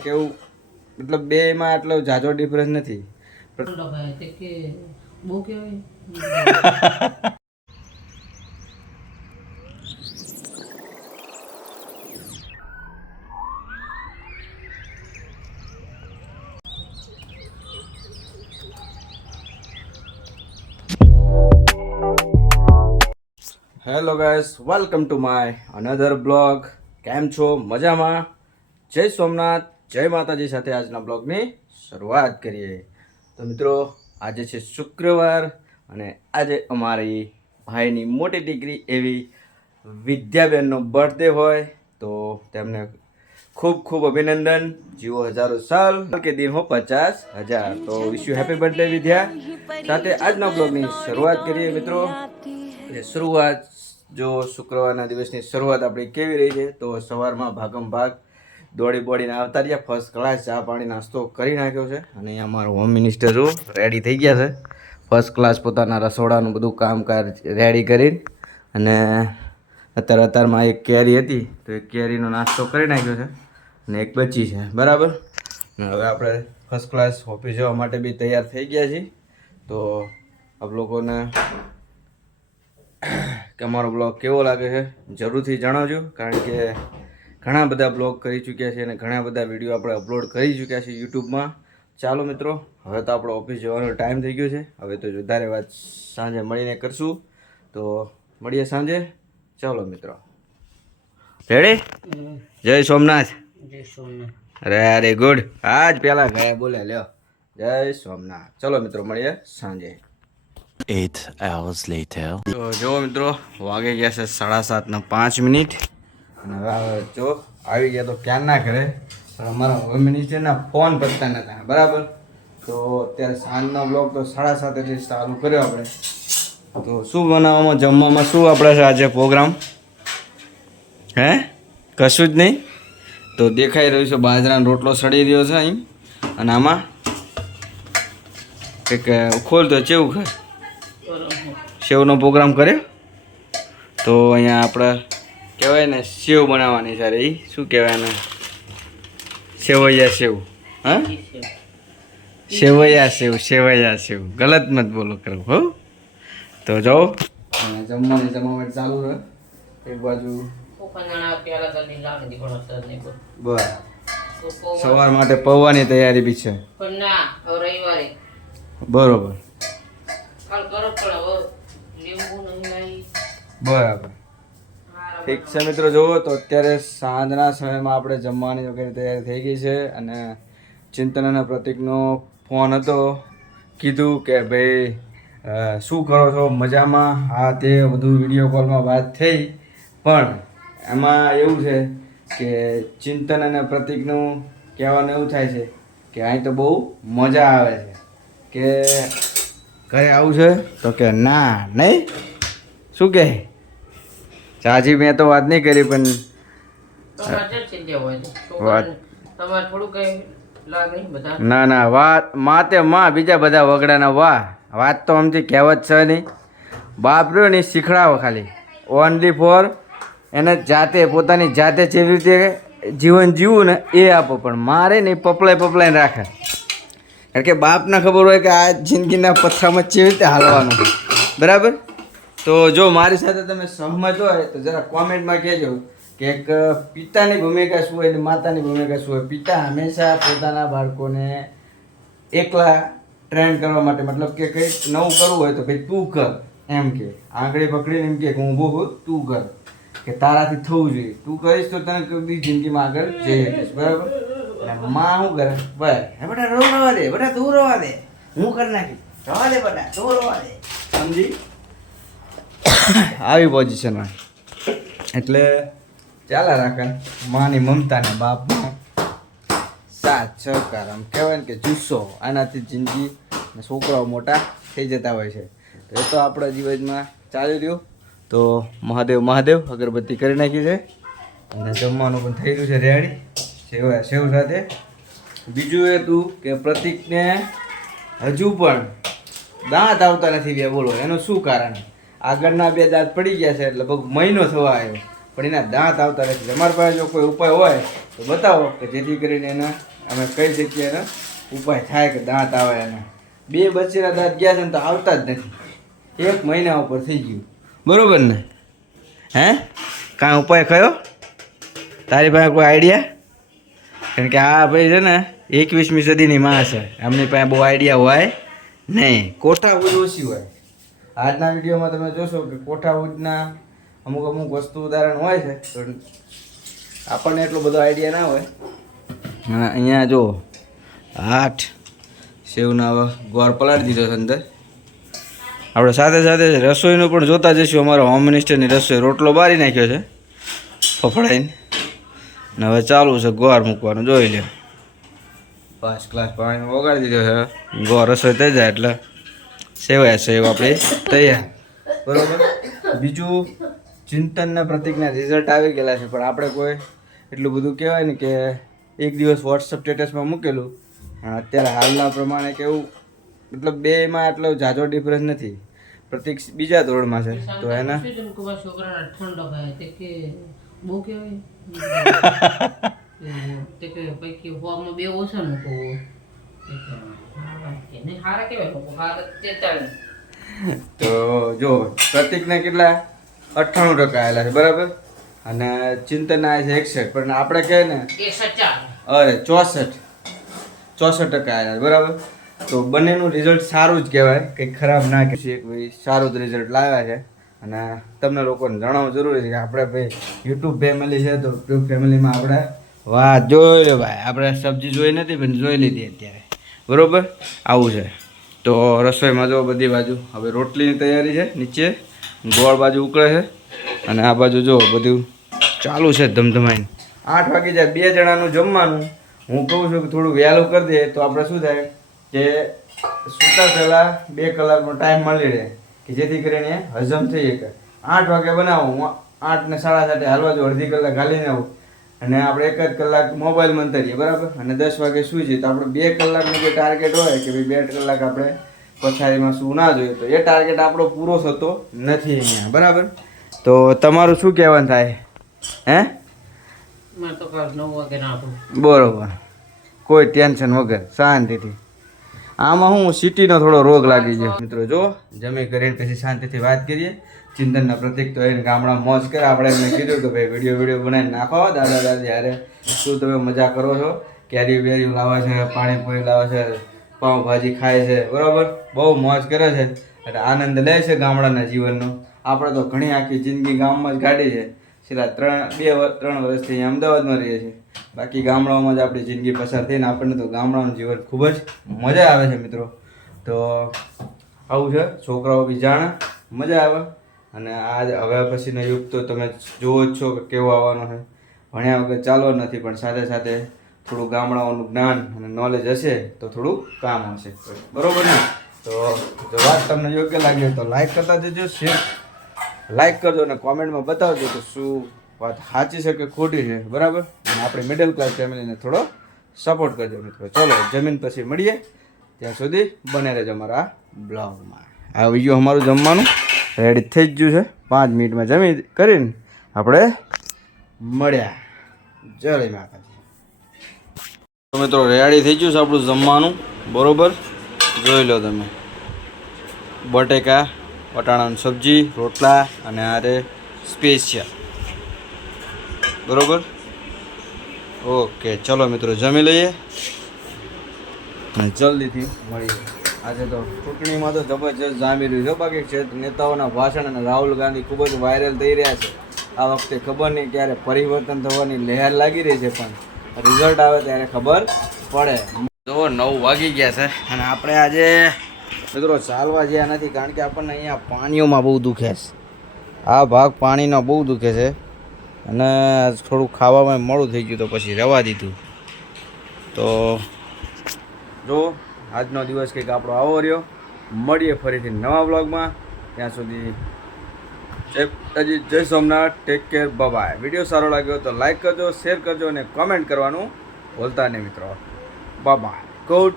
કેવું મતલબ બે માં આટલો જાજો ડિફરન્સ નથી. Hello guys welcome to my another blog કેમ છો? મજામાં? જય સોમનાથ. જય માતાજી સાથે આજના બ્લોગની શરૂઆત કરીએ. તો મિત્રો, આજે છે શુક્રવાર અને આજે અમારી ભાઈની મોટી દીકરી એવી વિદ્યાબેનનો બર્થડે હોય તો તેમને ખૂબ ખૂબ અભિનંદન. જીવો હજારો સાલ કે દિન હો પચાસ હજાર. તો wish you happy birthday Vidya. સાથે આજના બ્લોગની શરૂઆત કરીએ મિત્રો. એ શરૂઆત, જો શુક્રવારના દિવસની શરૂઆત આપણી કેવી રહી છે, તો સવારમાં ભાગમ ભાગ દોડી બોડીને આવતા રહ્યા. ફર્સ્ટ ક્લાસ ચા પાણી નાસ્તો કરી નાખ્યો છે. અને અહીંયા અમારો હોમ મિનિસ્ટર રેડી થઈ ગયા છે. ફર્સ્ટ ક્લાસ પોતાના રસોડાનું બધું કામકાજ રેડી કરીને અને અત્યારે અત્યારમાં એક કેરી હતી, તો એ કેરીનો નાસ્તો કરી નાખ્યો છે અને એક બચી છે. બરાબર? હવે આપણે ફર્સ્ટ ક્લાસ ઓફિસ જવા માટે બી તૈયાર થઈ ગયા છીએ. તો આપ લોકોને કે અમારો બ્લોગ કેવો લાગે છે જરૂરથી જણાવજો, કારણ કે ઘણા બધા બ્લોગ કરી ચૂક્યા છે અને ઘણા બધા વીડિયો આપણે અપલોડ કરી ચૂક્યા છે યુટ્યુબમાં. ચાલો મિત્રો હવે તો આપણો ઓફિસ જવાનો ટાઈમ થઈ ગયો છે. હવે તો વધારે વાત સાંજે મળીને કરશું. તો મળીએ સાંજે. ચાલો મિત્રો. રેડી જય સોમનાથ. જય સોમનાથ. અરે અરે ગુડ આજ પેલા ગયા બોલે લ્યો. જય સોમનાથ. ચલો મિત્રો મળીએ સાંજે. Eight hours later. તો જો મિત્રો વાગે ગયા છે સાડા સાતના પાંચ મિનિટ. અને જો આવી ગયા તો ક્યાં ના કરે? પણ અમારા હોમ મિનિસ્ટરના ફોન પતતા નતા બરાબર? તો અત્યારે સાંજનો બ્લોગ તો સાડા સાતેથી ચાલુ કર્યો આપણે. તો શું બનાવવામાં, જમવામાં શું આપણે છે આજે પ્રોગ્રામ હે? કશું જ નહીં? તો દેખાઈ રહ્યું છે બાજરાનો રોટલો સડી રહ્યો છે અહીં. અને આમાં કંઈક ખોલ તો ચેવું ખાય? સેવનો પ્રોગ્રામ કર્યો? તો અહીંયા આપણે કહેવાય ને સેવ બનાવવાની છે એ શું કહેવાય ને સેવૈયા સેવ. હા? સેવૈયા સેવ સેવૈયા સેવ. ગલત મત બોલો કરો હો. તો જાઓ. અને જમવાની જમાવટ ચાલુ રહે. એક બાજુ સર સવાર માટે પૌવાની તૈયારી બી છે. પણ ના હવે રવિવારે. બરોબર. બરાબર. ઠીક છે મિત્રો, જુઓ તો અત્યારે સાંજના સમયમાં આપણે જમવાની વગેરે તૈયારી થઈ ગઈ છે અને ચિંતન અને પ્રતિકનો ફોન હતો, કીધું કે ભાઈ શું કરો છો? મજામાં? હા, તે બધું વીડિયો કોલમાં વાત થઈ, પણ એમાં એવું છે કે ચિંતન અને પ્રતિકનું કહેવાનું એવું થાય છે કે અહીં તો બહુ મજા આવે છે. કે ઘરે આવું છે? તો કે ના, નહીં? શું કહે? ચાજી મેં તો વાત નહીં કરી પણ ના ના વાતમાં તે માં બીજા બધા વગડાના વાહ. વાત તો આમથી કહેવત છે નહીં. બાપ રહ્યો ને શીખડાવો ખાલી. ઓનલી ફોર એને જાતે પોતાની જાતે જેવી રીતે જીવન જીવવું ને એ આપો પણ મારે નહીં પપલાય પપલાઈને રાખે. કારણ કે બાપને ખબર હોય કે આ જિંદગીના પથ્થામાં કેવી રીતે હાલવાનું. બરાબર? તો જો મારી સાથે તમે સહમત હોય, તો જરા કોમેન્ટમાં કહેજો કે એક પિતાની ભૂમિકા શું હોય અને માતાની ભૂમિકા શું હોય. પિતા હંમેશા પોતાના બાળકોને એકલા ટ્રેન કરવા માટે, મતલબ કે કંઈક નવું કરવું હોય તો ભાઈ તું કર, એમ કે. આંગળી પકડીને એમ કે હું ઊભો હું તું કર. કે તારાથી થવું જોઈએ. તું કરીશ તો તને કદી જિંદગીમાં આગળ જઈ શકીશ, બરાબર? અને માં શું કરે? હે બેટા, રવા દે, બેટા, તું રવા દે. હું કરી નાખી રવા દે બેટા, તું રવા દે. સમજી? આવી પોઝિશનમાં એટલે ચાલા રાખે. માની મમતા ને બાપનો સાથ સહકાર, આમ કહેવાય ને કે જુસ્સો, આનાથી જિંદગી ને છોકરાઓ મોટા થઈ જતા હોય છે. તો એ તો આપણા જીવનમાં ચાલી રહ્યું. તો મહાદેવ મહાદેવ, અગરબત્તી કરી નાખી છે. અને જમવાનું પણ થઈ ગયું છે રેડી સેવ સેવ સાથે. બીજું એ હતું કે પ્રતિકને હજુ પણ દાંત આવતા નથી બે, બોલો. એનું શું કારણ? આગળના બે દાંત પડી ગયા છે લગભગ મહિનો થવા આવ્યો પણ એના દાંત આવતા નથી. તમારી પાસે જો કોઈ ઉપાય હોય, તો બતાવો કે જેથી કરીને એના અમે કઈ જગ્યાએ ઉપાય થાય કે દાંત આવે એના. બે બચ્ચેના દાંત ગયા છે ને તો આવતા જ નથી. એક મહિના ઉપર થઈ ગયું. બરોબર ને? હે? કાંઈ ઉપાય કયો? તારી પાસે કોઈ આઈડિયા? કારણ કે આ ભાઈ છે ને એકવીસમી સદીની માં છે. એમની પાસે બહુ આઈડિયા હોય નહીં. કોઠા બધું ઓછી હોય. આજના વિડીયોમાં તમે જોશો કે કોઠા ઉજના અમુક અમુક વસ્તુ ઉદાહરણ હોય છે, પણ આપણને એટલો બધો આઈડિયા ના હોય. અને અહીંયા જો, આઠ સેવના ગોર પલાળી દીધો છે અંદર. આપણે સાથે સાથે રસોઈનું પણ જોતા જઈશું. અમારો હોમ મિનિસ્ટરની રસોઈ રોટલો બારી નાખ્યો છે, ફફડાઈને. ને હવે ચાલુ છે ગોર મૂકવાનું. જોઈ લે પાંચ ક્લાસ પાણી વગાડી દીધો છે. ગોળ રસોઈ થઈ જાય એટલે. સેવાય સેવ આપણે તૈયાર. બરોબર? બીજું ચિંતનના પ્રતિકના રિઝલ્ટ આવી ગયેલા છે પણ આપણે કોઈ એટલું બધું કહેવાય ને કે એક દિવસ વોટ્સઅપ સ્ટેટસમાં મૂકેલું. અત્યારે હાલના પ્રમાણે કેવું મતલબ બેમાં એટલો જાજો ડિફરન્સ નથી. પ્રતિક બીજા ધોરણમાં છે તો એના છોકરાને ઠંડો તે કે બહુ કહેવાય? તે કે પૈકી હોવામાં બે ઓછા મૂકો તે જો પ્રતિકને કેટલા? અઠ્ઠાણું ટકા આવેલા છે બરાબર? અને ચિંતન આવે છે એકસઠ પણ આપણે કહે ને અરે ચોસઠ. ચોસઠ ટકા આવ્યા બરાબર? તો બંનેનું રિઝલ્ટ સારું જ કહેવાય કંઈ ખરાબ ના કહેશે ભાઈ સારું જ રિઝલ્ટ લાવ્યા છે અને તમને લોકોને જણાવવું જરૂરી છે કે આપણે ભાઈ યુટ્યુબ ફેમિલી છે તો યુટ્યુબ ફેમિલીમાં આપણે વાહ જોઈ લો ભાઈ. આપણે સબ્જી જોઈ નથી પણ જોઈ લીધી અત્યારે. બરોબર? આવું છે. તો રસોઈમાં જો બધી બાજુ હવે રોટલીની તૈયારી છે નીચે. ગોળ બાજુ ઉકળે છે. અને આ બાજુ જો બધું ચાલુ છે ધમધમાઈને. આઠ વાગે જાય, બે જણાનું જમવાનું. હું કહું છું કે થોડું વહેલું કરી દે તો આપણે શું થાય કે સૂતા પહેલાં બે કલાકનો ટાઈમ મળી રહે કે જેથી કરીને હજમ થઈ શકે. આઠ વાગે બનાવું, હું આઠ ને સાડા સાતે હાલવા જો અડધી કલાક હાલીને આવું. અને આપણે એક જ કલાક મોબાઈલ મંતરીએ બરાબર? અને દસ વાગે સુઈ જઈએ તો આપણે બે કલાકનું જે ટાર્ગેટ હોય કે ભાઈ બે કલાક આપણે પછાડીમાં શું ના જોઈએ તો એ ટાર્ગેટ આપણો પૂરો થતો નથી અહીંયા બરાબર? તો તમારું શું કહેવાનું થાય? હે? બરોબર. કોઈ ટેન્શન વગર શાંતિથી. આમાં હું સિટીનો થોડો રોગ લાગી ગયો. મિત્રો જો જમી કરીને પછી શાંતિથી વાત કરીએ. ચિંતનના પ્રતિક તો એને ગામડા મોજ કરે. આપણે એમને કીધું કે ભાઈ, વીડિયો વીડિયો બનાવીને નાખો દાદા, દાદી યારે શું તમે મજા કરો છો? કેરી વેરી લાવે છે, પાણીપુરી લાવે છે, પાઉંભાજી ખાય છે. બરાબર? બહુ મોજ કરે છે. એટલે આનંદ લે છે ગામડાના જીવનનો. આપણે તો ઘણી આખી જિંદગી ગામમાં જ કાઢી છે. છેલ્લા ત્રણ, બે ત્રણ વર્ષથી અહીં અમદાવાદમાં રહીએ છીએ. બાકી ગામડાઓમાં જ આપણી જિંદગી પસાર થઈને આપણને તો ગામડાનું જીવન ખૂબ જ મજા આવે છે મિત્રો. તો આવું છે. છોકરાઓ બી જાણે. મજા આવે. અને આજ હવે પછીનો યુગ તો તમે જુઓ જ છો કે કેવો આવવાનો છે. ભણ્યા વગર ચાલો નથી, પણ સાથે સાથે થોડું ગામડાઓનું જ્ઞાન અને નોલેજ હશે તો થોડું કામ આવશે. બરોબર ને? તો જો વાત તમને યોગ્ય લાગે તો લાઈક કરતા જજો શેર લાઈક કરજો અને કોમેન્ટમાં બતાવજો કે શું વાત સાચી છે કે ખોટી છે. બરાબર? અને આપણી મિડલ ક્લાસ ફેમિલીને થોડો સપોર્ટ કરજો મિત્રો. ચલો, જમીન પછી મળીએ. ત્યાં સુધી બને રહેજો અમારા બ્લોગમાં આ વીડિયો અમારું જમવાનું. રેડી થઈ ગયું છે. પાંચ મિનિટમાં જમી કરીને આપણે મળ્યા. જય માતાજી. તો મિત્રો રેડી થઈ ગયું છે આપણું જમવાનું. બરોબર? જોઈ લો તમે. બટેકા, વટાણાની સબ્જી, રોટલા અને આરે સ્પેશિયલ બરોબર? ઓકે, ચલો મિત્રો, જમી લઈએ. અને જલ્દીથી મળીએ. આજે તો ચૂંટણીમાં તો જબરજસ્ત જામી રહ્યું છે. બાકી છે નેતાઓના ભાષણ અને રાહુલ ગાંધી ખૂબ જ વાયરલ થઈ રહ્યા છે. આ વખતે ખબર નહીં ક્યારે પરિવર્તન થવાની લહેર લાગી રહી છે, પણ રિઝલ્ટ આવે ત્યારે ખબર પડે. જો નવ વાગી ગયા છે અને આપણે આજે મિત્રો ચાલવા જ્યાં નથી, કારણ કે આપણને અહીંયા પાણીઓમાં બહુ દુખે છે. આ ભાગ પાણીનો બહુ દુખે છે. અને થોડું ખાવામાં મોડું થઈ ગયું તો પછી રવા દીધું. તો જો આજનો દિવસ કંઈક આપણો આવો રહ્યો. મળીએ ફરીથી નવા બ્લોગમાં ત્યાં સુધી જય જય Somnath take care bye video સારો લાગ્યો તો લાઈક કરજો શેર કરજો અને કોમેન્ટ કરવાનું ભૂલતા નહીં મિત્રો. Bye good